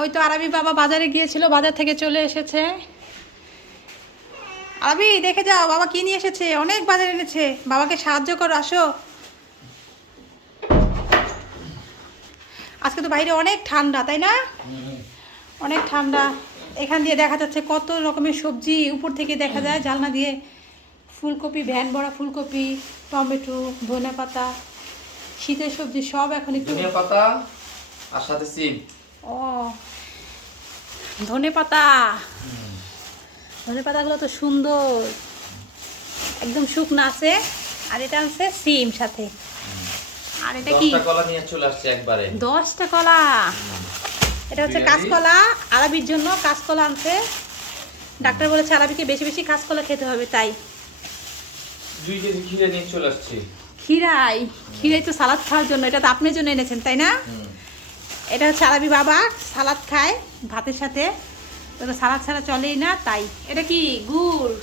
ওই তো আরবি বাবা বাজারে গিয়েছিল, বাজার থেকে চলে এসেছে। আরবি দেখে যাও বাবা কি নিয়ে এসেছে, অনেক বাজার এনেছে। বাবাকে সাহায্য করো, আসো। আজকে তো বাইরে অনেক ঠান্ডা, তাই না? অনেক ঠান্ডা। এখান দিয়ে দেখা যাচ্ছে কত রকমের সবজি, উপর থেকে দেখা যায় জানলা দিয়ে। ফুলকপি, ভ্যান ভরা ফুলকপি, টমেটো, ধনেপাতা, শীতের সবজি সব এখন একটু। ধনেপাতা আর সাথে সিম। ও ধনেপাতা, ধনেপাতাগুলো তো সুন্দর, একদম শুকনো আছে। আর এটা আছে সিম সাথে। আর এটা কি? 10টা কলা নিয়ে চলে আসছে একবারে। 10টা কলা। এটা হচ্ছে কাঁচকলা, আরবির জন্য কাঁচকলা আনছে। ডাক্তার বলেছে আরবিকে বেশি বেশি কাঁচকলা খেতে হবে, তাই 2 কেজি খিরে নিয়ে চলে আসছে। খিরাই, খিরাই তো সালাদ খাওয়ার জন্য, এটা তো আপনার জন্য এনেছেন, তাই না? এটা হচ্ছে আরবি বাবা সালাদ খায় ভাতের সাথে, তো সালাদ ছাড়া চলেই না, তাই। এটা কি গুড়?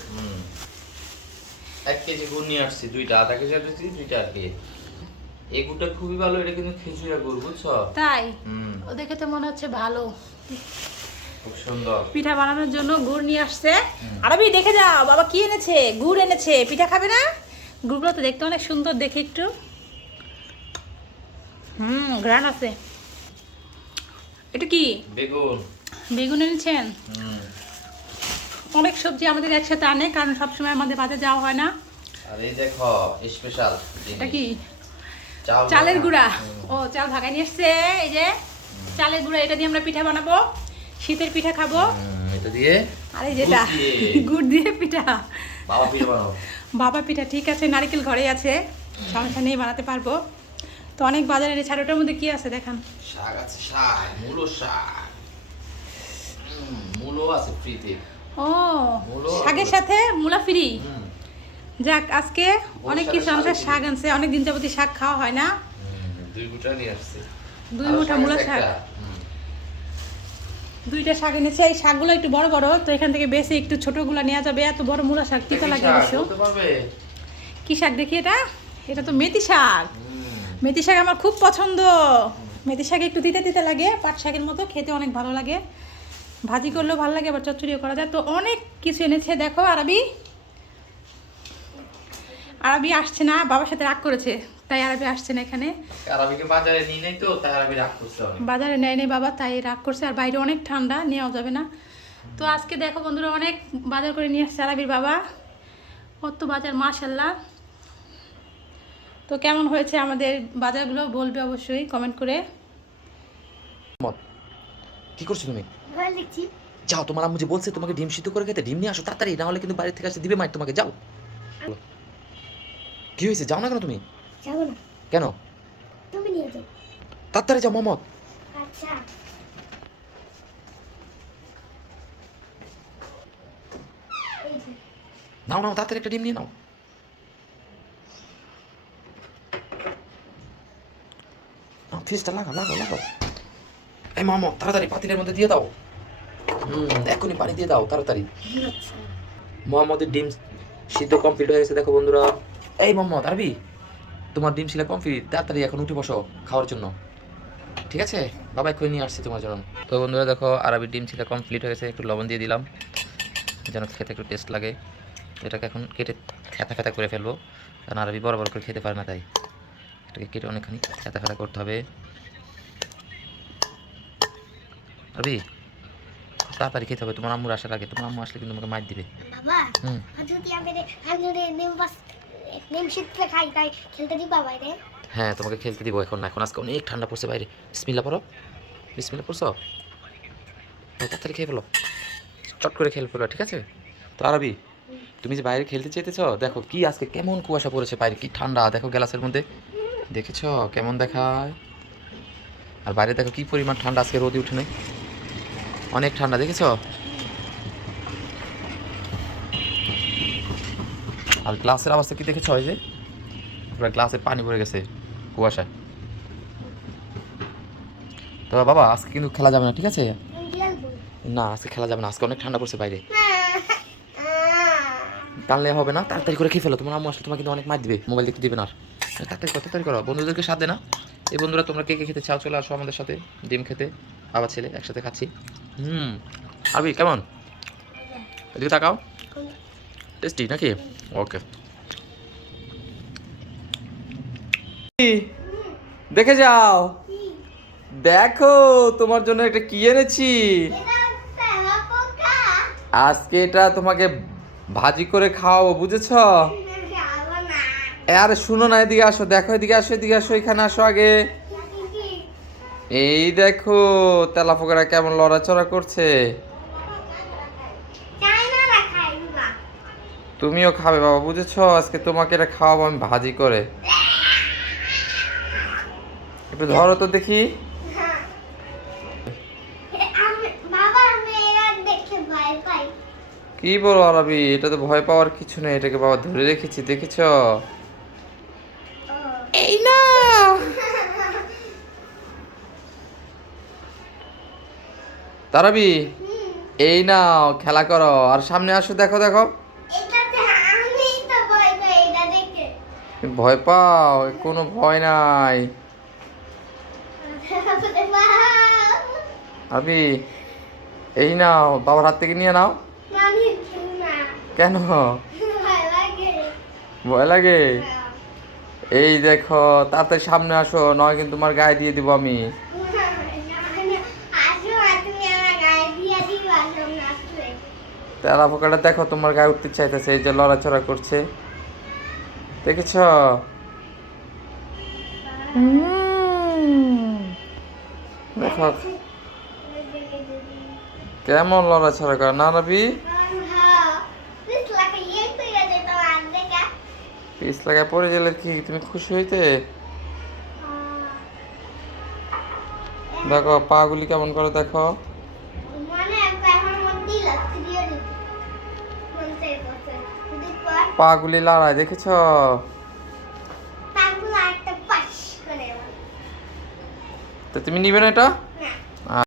1 কেজি গুড় নিয়ে আসছি, 2টা, আধা কেজি আর 2টা আর কি। এই গুড়টা খুবই ভালো, এটা কিন্তু খেজুরের গুড়, বুঝছো? তাই? ও দেখে তো মনে হচ্ছে ভালো। খুব সুন্দর। পিঠা বানানোর জন্য গুড় নিয়ে আসছে। আরবি দেখে যাও বাবা কি এনেছে, গুড় এনেছে। পিঠা খাবে না? গুড়গুলো তো দেখতে অনেক সুন্দর, দেখে একটু। ঘ্রাণ আছে। এটা কি? বেগুন। বেগুন এনেছেন? অনেক সবজি আমাদের একসাথে আনে, কারণ সবসময় আমাদের বাজারে যাওয়া হয় না। আর এই দেখো স্পেশাল এটা কি? চাল, চালের গুঁড়া। ও চাল ভাগায় নিয়ে এসছে, এই যে চালের গুঁড়া। এটা দিয়ে আমরা পিঠা বানাবো, শীতের পিঠা খাবো। এটা দিয়ে। আর এই যেটা গুড় দিয়ে পিঠা, বাবা পিঠা বানাবো। বাবা পিঠা, ঠিক আছে। নারকেল ঘরে আছে, সমস্যা নেই, বানাতে পারবো। তো অনেক বাজারে এনেছে। আর ওটার মধ্যে কি আছে দেখান? শাক আছে, শাক, মূলো শাক। মূলো আছে ফ্রিতে। ও শাকের সাথে মূলা ফ্রি। যাক, আজকে অনেক কিছু আনছে। শাক আনছে, অনেক দিন যাবতই শাক খাওয়া হয় না। 2 মুঠা নিয়ে আসছে। 2 মুঠা মূলা শাক। 2টা শাক এনেছে। এই শাকগুলো একটু বড় বড়, তো এখান থেকে বেশি একটু ছোটগুলো নেওয়া যাবে। এত বড় মূলা শাক তিতা লাগে অবশ্য। কি শাক দেখি এটা? এটা তো মেথি শাক। মেথি শাক আমার খুব পছন্দ। মেথি শাক একটু তিতে তিতে লাগে, পাট শাকের মতো খেতে অনেক ভালো লাগে। ভাজি করলেও ভালো লাগে, আবার চচ্চড়িও করা যায়। তো অনেক কিছু এনেছে। দেখো আরবি, আরবি আসছে না, বাবার সাথে রাগ করেছে, তাই আরবি আসছে না এখানে। আরবিকে বাজারে নিয়ে নাই তো, তাই আরবি রাগ করছে অনেক। বাজারে নেয় নেই বাবা, তাই রাগ করছে। আর বাইরে অনেক ঠান্ডা, নেওয়া যাবে না। তো আজকে দেখো বন্ধুরা, অনেক বাজার করে নিয়ে আসছে আরবির বাবা। কত বাজার, মাশাল্লাহ। তো কেমন হয়েছে আমাদের বাজারগুলো বলবে অবশ্যই কমেন্ট করে। কি করছো তুমি? যাও, তোমার আম্মু যে বলছে তোমাকে ডিম সিদ্ধ করে খেতে, ডিম নিয়ে আসো তাড়াতাড়ি, না হলে কিন্তু বাড়ি থেকে আসতে দিবে মাইর তোমাকে। যাও। কি হয়েছে, যাও না কেন তুমি? যাবো না। কেন? তুমি নিয়ে যাও। তাড়াতাড়ি যাও মোহাম্মদ। আচ্ছা। এই যে। নাও নাও, তাড়াতাড়ি একটা ডিম নিয়ে নাও। ফিসটা লাগাও লাগাও লাগাও। এই মোহাম্মদ, তাড়াতাড়ি পাতিলের মধ্যে দিয়ে দাও। এখনই পানি দিয়ে দাও তাড়াতাড়ি। আচ্ছা। মোহাম্মদের ডিম সিদ্ধ কমপ্লিট হয়ে গেছে দেখো বন্ধুরা। এই মোহাম্মদ, আরবি তোমার ডিম ছিল কমপ্লিট, তাড়াতাড়ি এখন উঠে বসো খাওয়ার জন্য, ঠিক আছে? বাবা এক্ষুনি নিয়ে আসছি তোমার জন্য। তো বন্ধুরা দেখো, আরবির ডিম ছিল কমপ্লিট হয়ে গেছে। একটু লবণ দিয়ে দিলাম যেন খেতে একটু টেস্ট লাগে। এটাকে এখন কেটে ফেতা ফেতা করে ফেলবো, কারণ আরবি বড় বড় করে খেতে পারে না, তাই এটাকে কেটে অনেকখানি ফেতা ফেতা করতে হবে। আরবি তাড়াতাড়ি খেতে হবে, তোমার আম্মুর আসার আগে। তোমার আম্মু আসলে কিন্তু তোমাকে মার দিবে। বাবা, যদি আমি নিম সিদ্ধ খাই, তাই খেলতে দিবা বাইরে? হ্যাঁ, তোমাকে খেলতে দিব এখন না, এখন আজকে অনেক ঠান্ডা পড়ছে বাইরে। বিসমিল্লাহ পড়ো। বিসমিল্লাহ পড়ছো? তাড়াতাড়ি খেয়ে ফেলো, চট করে খেলে ফেলো, ঠিক আছে? তো আরবি, তুমি যে বাইরে খেলতে চেয়েছ, দেখো কি আজকে কেমন কুয়াশা পড়েছে বাইরে, কি ঠান্ডা দেখো গ্লাসের মধ্যে, দেখেছ কেমন দেখায়? আর বাইরে দেখো কি পরিমাণ ঠান্ডা, আজকে রোদই উঠে নেই, অনেক ঠান্ডা, দেখেছ? আর গ্লাসের অবস্থা কি দেখেছ? ওই যে পুরো গ্লাসে পানি ভরে গেছে কুয়াশায়। তো বাবা, আজকে কিন্তু খেলা যাবে না, ঠিক আছে? না, আজকে খেলা যাবে না, আজকে অনেক ঠান্ডা পড়ছে বাইরে। টানলে হবে না, তাড়াতাড়ি করে খেয়ে ফেলো, তোমার আম্মু আসলে তোমাকে কিন্তু অনেক মার দিবে, মোবাইল দেখতে দিবে না আর। তাড়াতাড়ি করো, বন্ধুদেরকে সাথ দে না। এই বন্ধুরা তোমরা কে কে খেতে চাও চলে আসো আমাদের সাথে ডিম খেতে, বাবা ছেলে একসাথে খাচ্ছি। আরবি কেমন, এদিকে তাকাও, টেস্টি নাকি? ওকে, দেখে যাও, দেখো তোমার জন্য একটা কি এনেছি আজকে, এটা তোমাকে ভাজি করে খাওয়াবো, বুঝেছো? আরে শুনো না, এদিকে আসো, দেখো এদিকে আসো, এদিকে আসো, এখানে আসো আগে। এই দেখো তেলাপোকারা কেমন লড়াচড়া করছে। তুমিও খাবে বাবা, বুঝেছো? আজকে তোমাকে এটা খাওয়াবো আমি ভাজি করে। একটু ধরো তো দেখি। কি বলো আরবি, এটা তো ভয় পাওয়ার কিছু নেই, এটাকে বাবা ধরে রেখেছি, দেখেছো? এই না, তারাবি এই নাও খেলা করো, আর সামনে আসো, দেখো দেখো। ভয় পাও? কোনো ভয় নাই আরবি, এই নাও, বাবার হাত থেকে নিয়ে নাও। কেন ভয় লাগে? এই দেখো, তাড়াতাড়ি সামনে আসো, নয় কিন্তু তোমার গায়ে দিয়ে দিব আমি। তেলাপোকাটা দেখো তোমার গায়ে উঠতে চাইতেছে, এই যে লড়াচড়া করছে, দেখেছ? দেখো কেমন লড়াচড়া করে না রবি, পিস লাগায় পড়ে গেলে কি তুমি খুশি হইতে? দেখো পা গুলি কেমন করে, দেখো পা গুলি লড়ায়, দেখেছ? তো তুমি নিবে না এটা?